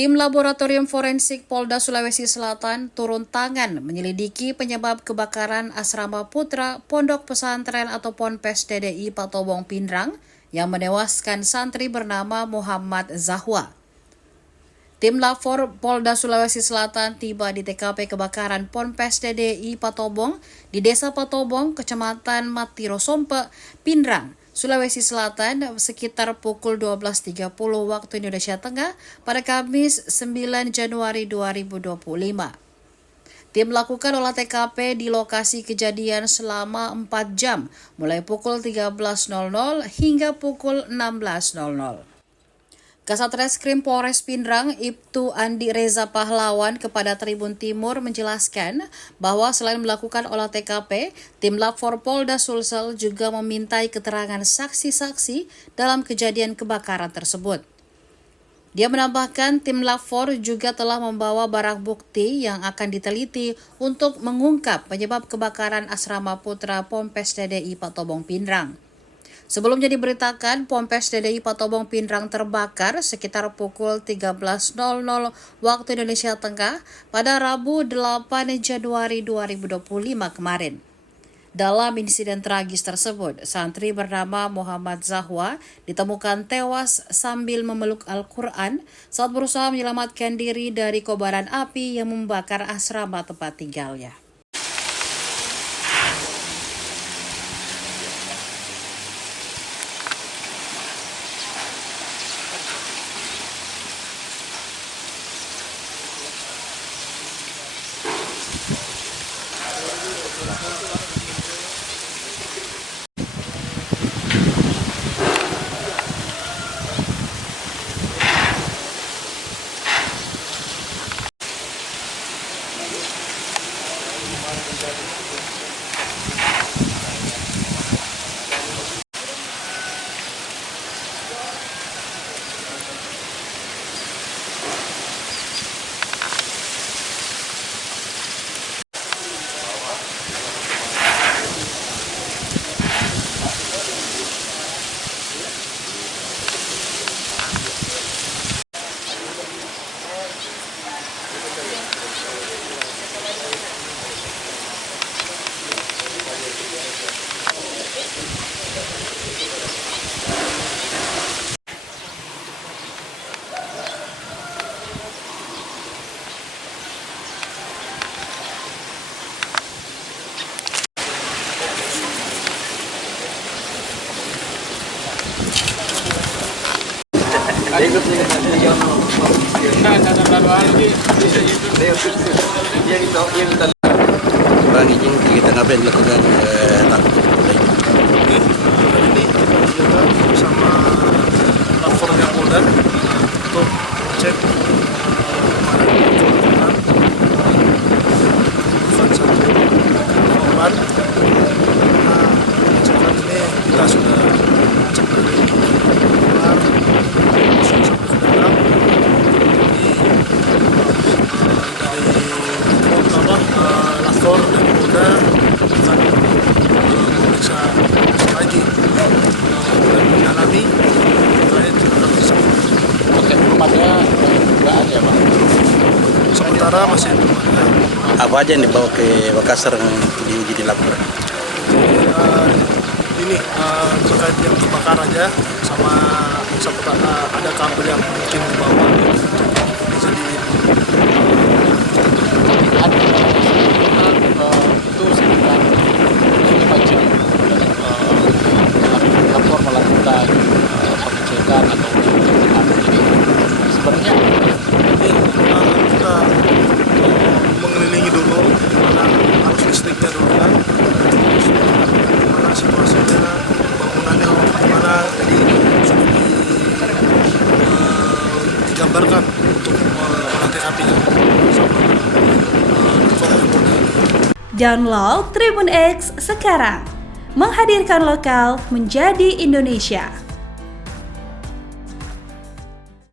Tim Laboratorium Forensik Polda Sulawesi Selatan turun tangan menyelidiki penyebab kebakaran Asrama Putra Pondok Pesantren atau Ponpes TDI Patobong Pindrang yang menewaskan santri bernama Muhammad Zahwa. Tim Lafor Polda Sulawesi Selatan tiba di TKP kebakaran Ponpes TDI Patobong di Desa Patobong, Kecamatan Matirosompe, Pindrang, Sulawesi Selatan sekitar pukul 12.30 waktu Indonesia Tengah pada Kamis 9 Januari 2025. Tim melakukan olah TKP di lokasi kejadian selama 4 jam, mulai pukul 13.00 hingga pukul 16.00. Kasat Reskrim Polres Pindrang, Ibtu Andi Reza Pahlawan kepada Tribun Timur menjelaskan bahwa selain melakukan olah TKP, tim Lafor Polda Sulsel juga memintai keterangan saksi-saksi dalam kejadian kebakaran tersebut. Dia menambahkan tim Lafor juga telah membawa barang bukti yang akan diteliti untuk mengungkap penyebab kebakaran Asrama Putra Ponpes TDI Patobong Pindrang. Sebelumnya diberitakan Ponpes TDI Patobong Pindrang terbakar sekitar pukul 13.00 waktu Indonesia Tengah pada Rabu 8 Januari 2025 kemarin. Dalam insiden tragis tersebut, santri bernama Muhammad Zahwa ditemukan tewas sambil memeluk Al-Quran saat berusaha menyelamatkan diri dari kobaran api yang membakar asrama tempat tinggalnya. Kurang izin kegiatan apa yang dilakukan takut ini juga bersama lapornya Polda untuk cek korban. Cekkan ini kita sudah cek dari luar sampai dalam. Lapor dan Polda akan memeriksa lagi dan mendalami terkait terhadap tersebut. Oke, belum ada dugaan ya Pak? Sementara masih belum ada. Apa aja yang dibawa ke Makassar yang diuji di lapor? Ini terkait yang kebakaran aja sama ada kabel yang mungkin dibawa jadi itu sekitar 5 jam lapor melakukan pengecekan atau pengecekan ini sebenarnya kita mengelilingi dulu mana arus listriknya dulu kan, mana situasinya, bangunannya mana, jadi sudah digambarkan untuk melatih api kan sama Download Tribun X sekarang, menghadirkan lokal menjadi Indonesia.